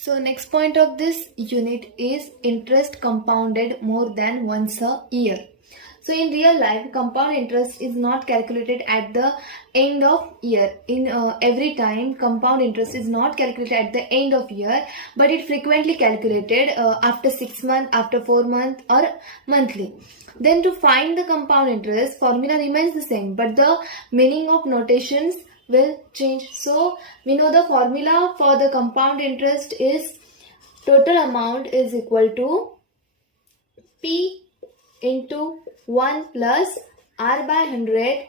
So next point of this unit is interest compounded more than once a year. So in real life, compound interest is not calculated at the end of year. In every time, compound interest is not calculated at the end of year, but it frequently calculated after 6 months, after 4 months, or monthly. Then to find the compound interest, formula remains the same, but the meaning of notations will change. So we know the formula for the compound interest is total amount is equal to P into 1 plus R by 100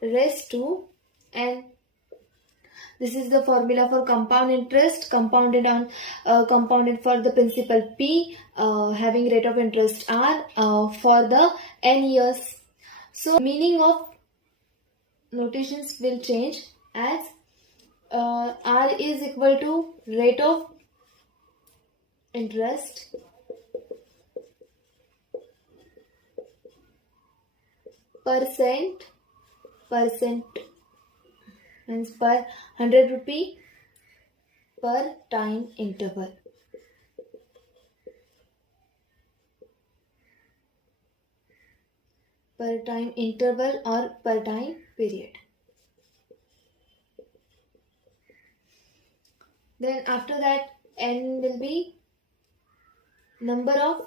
raised to N. This is the formula for compound interest, compounded for the principal P, having rate of interest R for the N years. So meaning of notations will change as R is equal to rate of interest percent means per 100 rupee per time interval. Per time interval or per time period. Then after that, N will be number of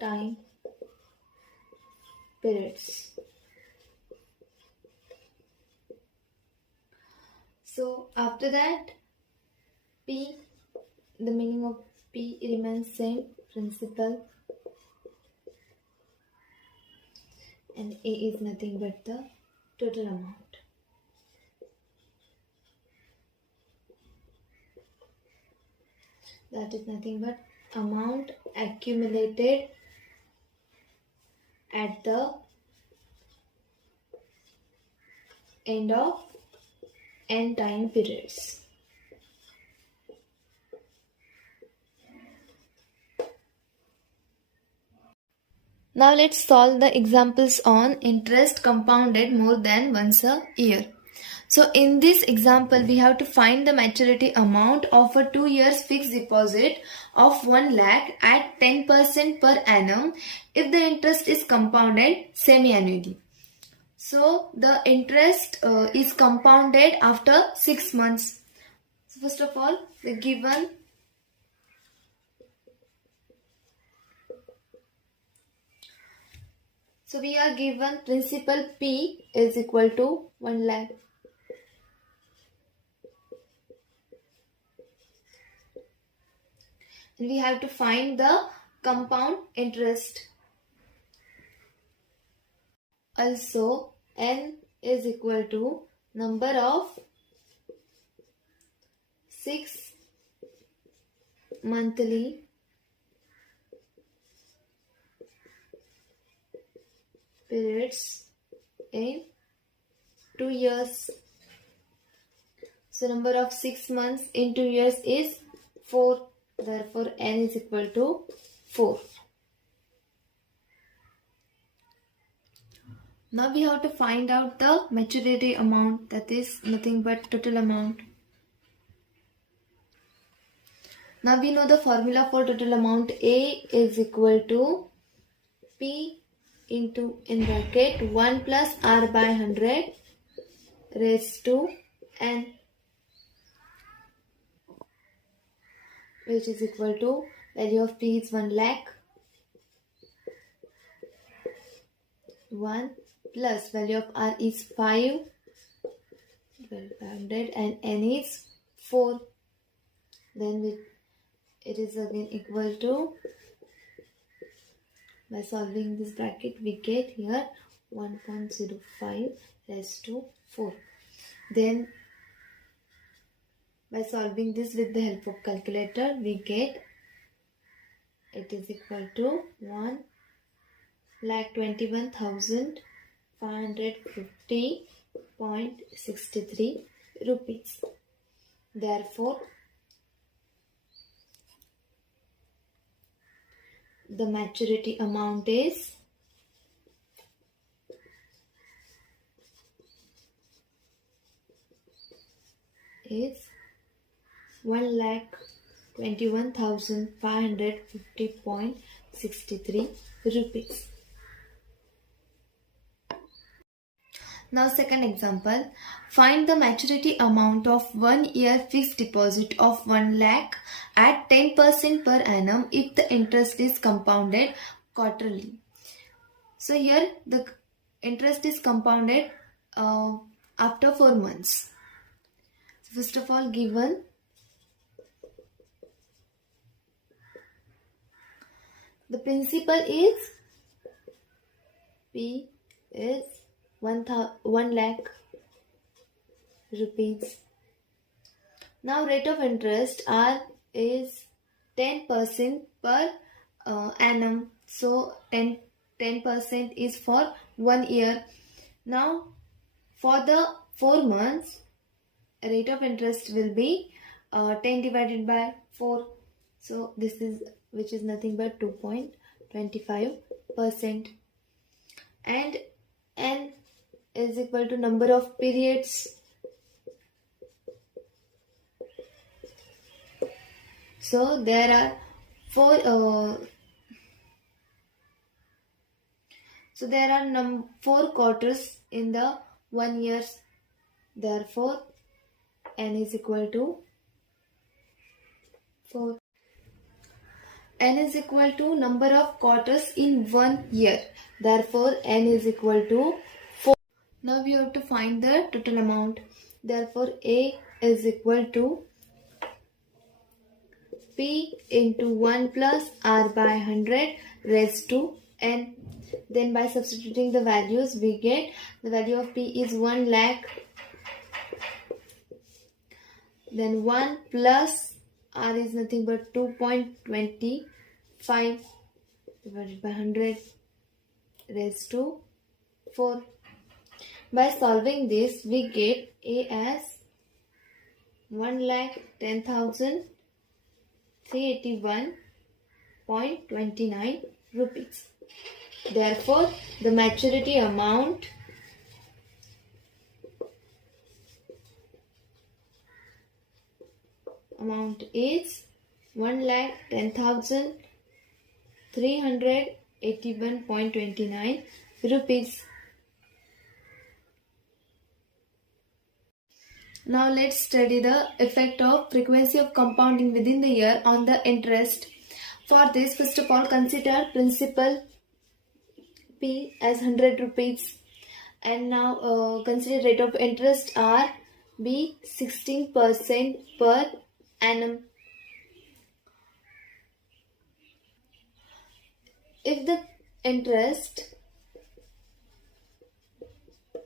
time periods. So after that, P, the meaning of P remains same, principal, and A is nothing but the total amount. That is nothing but amount accumulated at the end of N time periods. Now let's solve the examples on interest compounded more than once a year. So in this example, we have to find the maturity amount of a 2 years fixed deposit of 1 lakh at 10% per annum if the interest is compounded semi-annually. So the interest is compounded after 6 months. So first of all, the given So we are given principal P is equal to 1 lakh. And we have to find the compound interest. Also, N is equal to number of 6 monthly periods in 2 years. So number of 6 months in 2 years is 4. Therefore, N is equal to 4. Now we have to find out the maturity amount, that is nothing but total amount. Now we know the formula for total amount. A is equal to P into in bracket 1 plus R by 100 raised to N, which is equal to value of P is 1 lakh, 1 plus value of R is 5, 1200, and N is 4. Then it is again equal to, by solving this bracket, we get here 1.05 raised to 4. Then by solving this with the help of calculator, we get it is equal to 1,21,550.63 rupees. Therefore, the maturity amount is is 1,21,550.63 rupees. Now second example, find the maturity amount of 1 year fixed deposit of 1 lakh at 10% per annum if the interest is compounded quarterly. So here the interest is compounded after 4 months. So first of all, given the principal is P is 1 lakh rupees. Now rate of interest R is 10% per annum. So 10% is for 1 year. Now for the 4 months, rate of interest will be 10 divided by 4. So this is, which is nothing but 2.25%. And N is equal to number of periods. So there are 4 4 quarters in the 1 year. Therefore N is equal to 4. N is equal to number of quarters in 1 year. Therefore N is equal to 4. Now we have to find the total amount. Therefore A is equal to P into 1 plus R by 100 raised to N. Then by substituting the values, we get the value of P is 1 lakh. Then 1 plus R is nothing but 2.25 divided by 100 raised to 4. By solving this, we get A as 1,10,381.29 rupees. Therefore, the maturity amount is 1,10,381.29 rupees. Now let's study the effect of frequency of compounding within the year on the interest. For this, first of all, consider principal P as 100 rupees, and now consider rate of interest R be 16% per annum. If the interest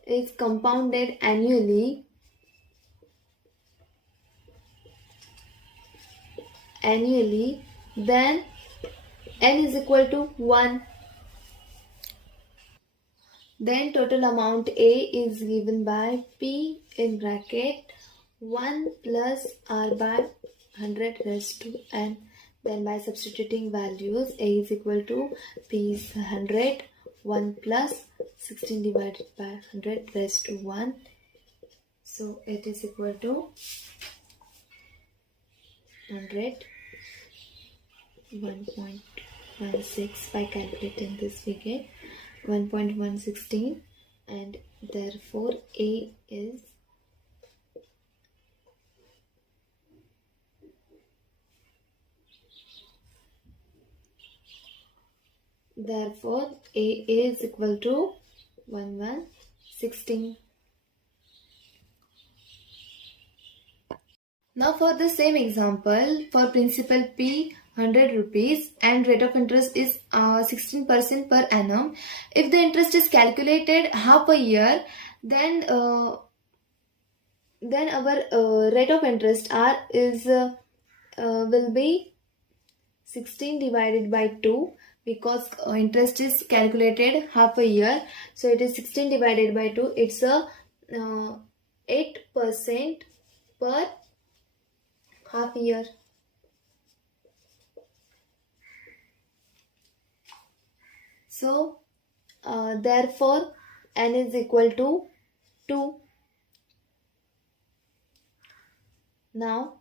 is compounded annually, then N is equal to 1. Then total amount A is given by P in bracket 1 plus R by 100 raised to N. Then by substituting values, A is equal to P is 100, 1 plus 16 divided by 100 raised to 1. So it is equal to 100, 1.16. By calculating this, we get 1.116, and therefore A is 1116. Now for the same example, for principal P 100 rupees and rate of interest is 16% per annum. If the interest is calculated half a year, then our rate of interest R is will be 16 divided by 2, because interest is calculated half a year. So it is 16 divided by 2. It's a 8% per half year. So therefore N is equal to 2. Now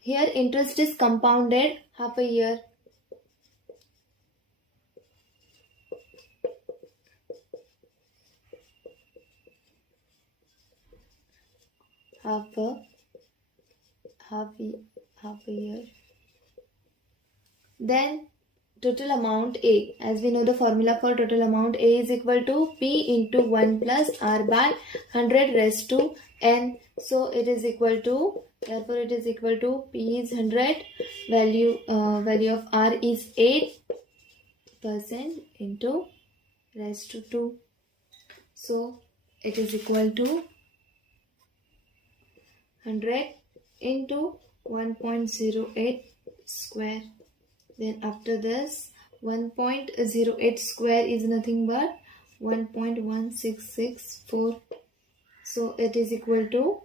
here interest is compounded half a year. Half a year. Then total amount A. As we know the formula for total amount A is equal to P into 1 plus R by 100 raised to N. So it is equal to, therefore it is equal to P is 100, value of R is 8% into raised to 2. So it is equal to 100 into 1.08 square. Then after this 1.08 square is nothing but 1.1664. So it is equal to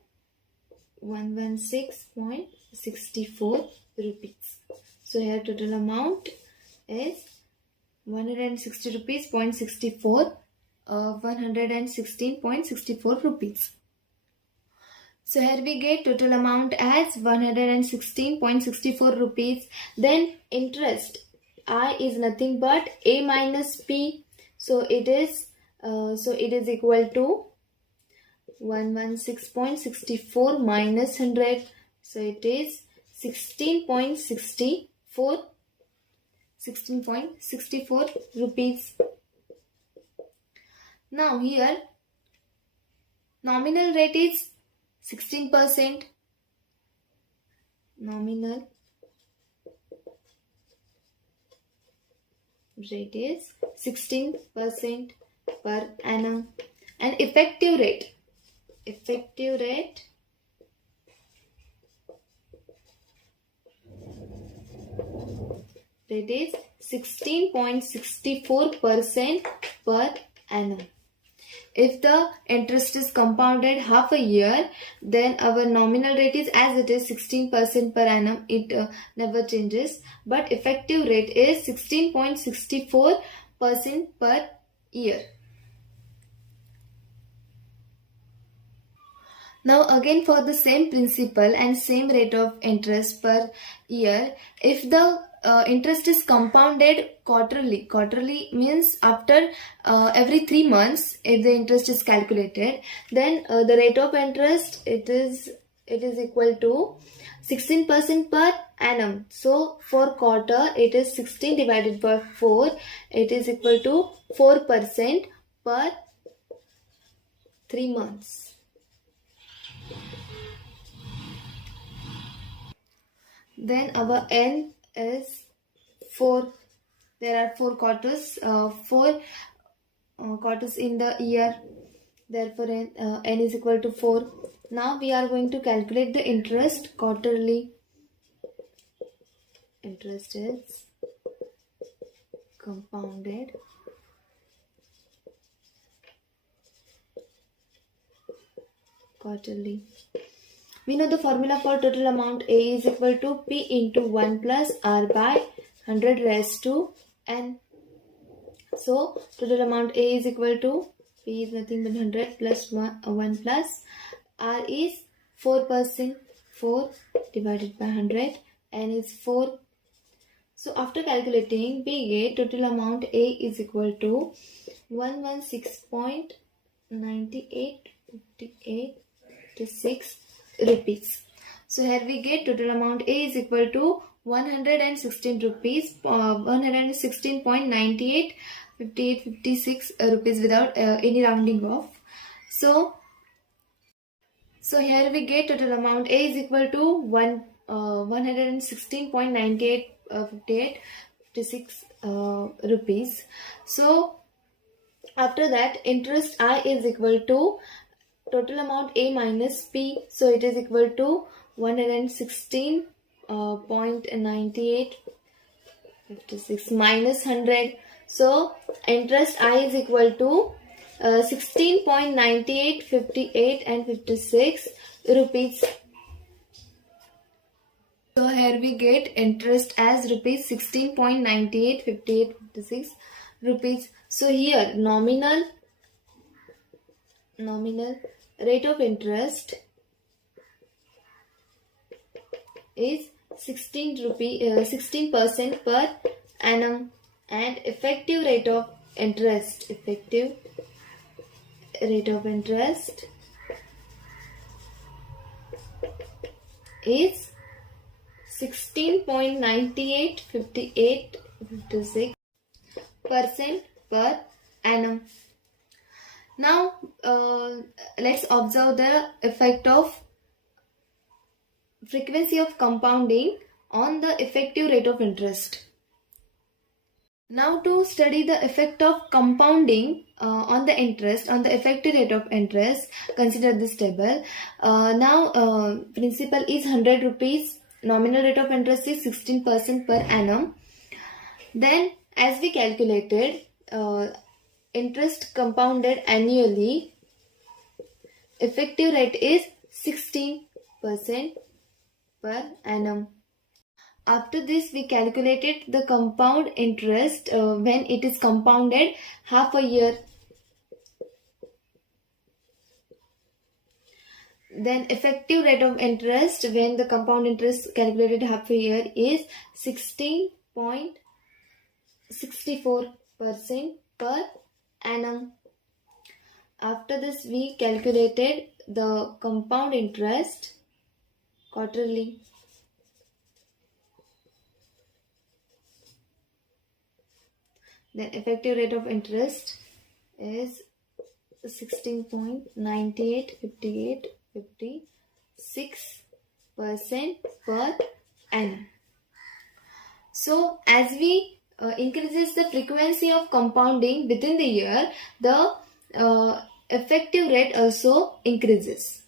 116.64 rupees. So here total amount is 160 rupees 0.64, 116.64 rupees. So here we get total amount as 116.64 rupees. Then interest I is nothing but A minus P. So it is equal to 116.64 minus 100. So it is 16.64 rupees. Now here nominal rate is 16%. Nominal rate is 16% per annum. And effective rate is 16.64% per annum. If the interest is compounded half a year, then our nominal rate is as it is 16% per annum. It never changes. But effective rate is 16.64% per year. Now again for the same principle and same rate of interest per year, if the interest is compounded quarterly means after every 3 months, if the interest is calculated, then the rate of interest it is equal to 16% per annum. So for quarter it is 16 divided by 4, it is equal to 4% per 3 months. Then our N is 4. There are 4 quarters, 4 quarters in the year. Therefore, N is equal to 4. Now we are going to calculate the interest quarterly. Interest is compounded quarterly. We know the formula for total amount A is equal to P into 1 plus R by 100 raised to N. So total amount A is equal to P is nothing but 100 plus 1 plus R is 4%. 4 divided by 100. N is 4. So after calculating, we get total amount A is equal to 116.9858.56 rupees. So here we get total amount A is equal to 116 rupees, 116.985856 rupees without any rounding off. So here we get total amount A is equal to 116.985856 rupees. So after that, interest I is equal to total amount A minus P. So it is equal to 116.9856 minus 100. So interest I is equal to 16.9858 and 56 rupees. So here we get interest as rupees 16.985856 rupees. So here nominal rate of interest is 16% per annum, and effective rate of interest is 16.9856% per annum. Now let's observe the effect of frequency of compounding on the effective rate of interest. Now to study the effect of compounding on the effective rate of interest, consider this table. Now principal is 100 rupees, nominal rate of interest is 16% per annum. Then as we calculated, interest compounded annually, effective rate is 16% per annum. After this, we calculated the compound interest when it is compounded half a year. Then effective rate of interest when the compound interest calculated half a year is 16.64% per annum. After this, we calculated the compound interest quarterly. Then effective rate of interest is 16.985856% per annum. So as we increases the frequency of compounding within the year, the effective rate also increases,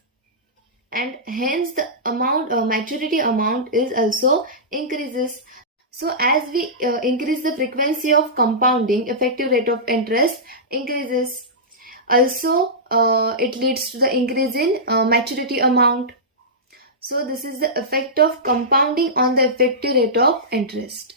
and hence the amount maturity amount is also increases. So as we increase the frequency of compounding, effective rate of interest increases. Also it leads to the increase in maturity amount. So this is the effect of compounding on the effective rate of interest.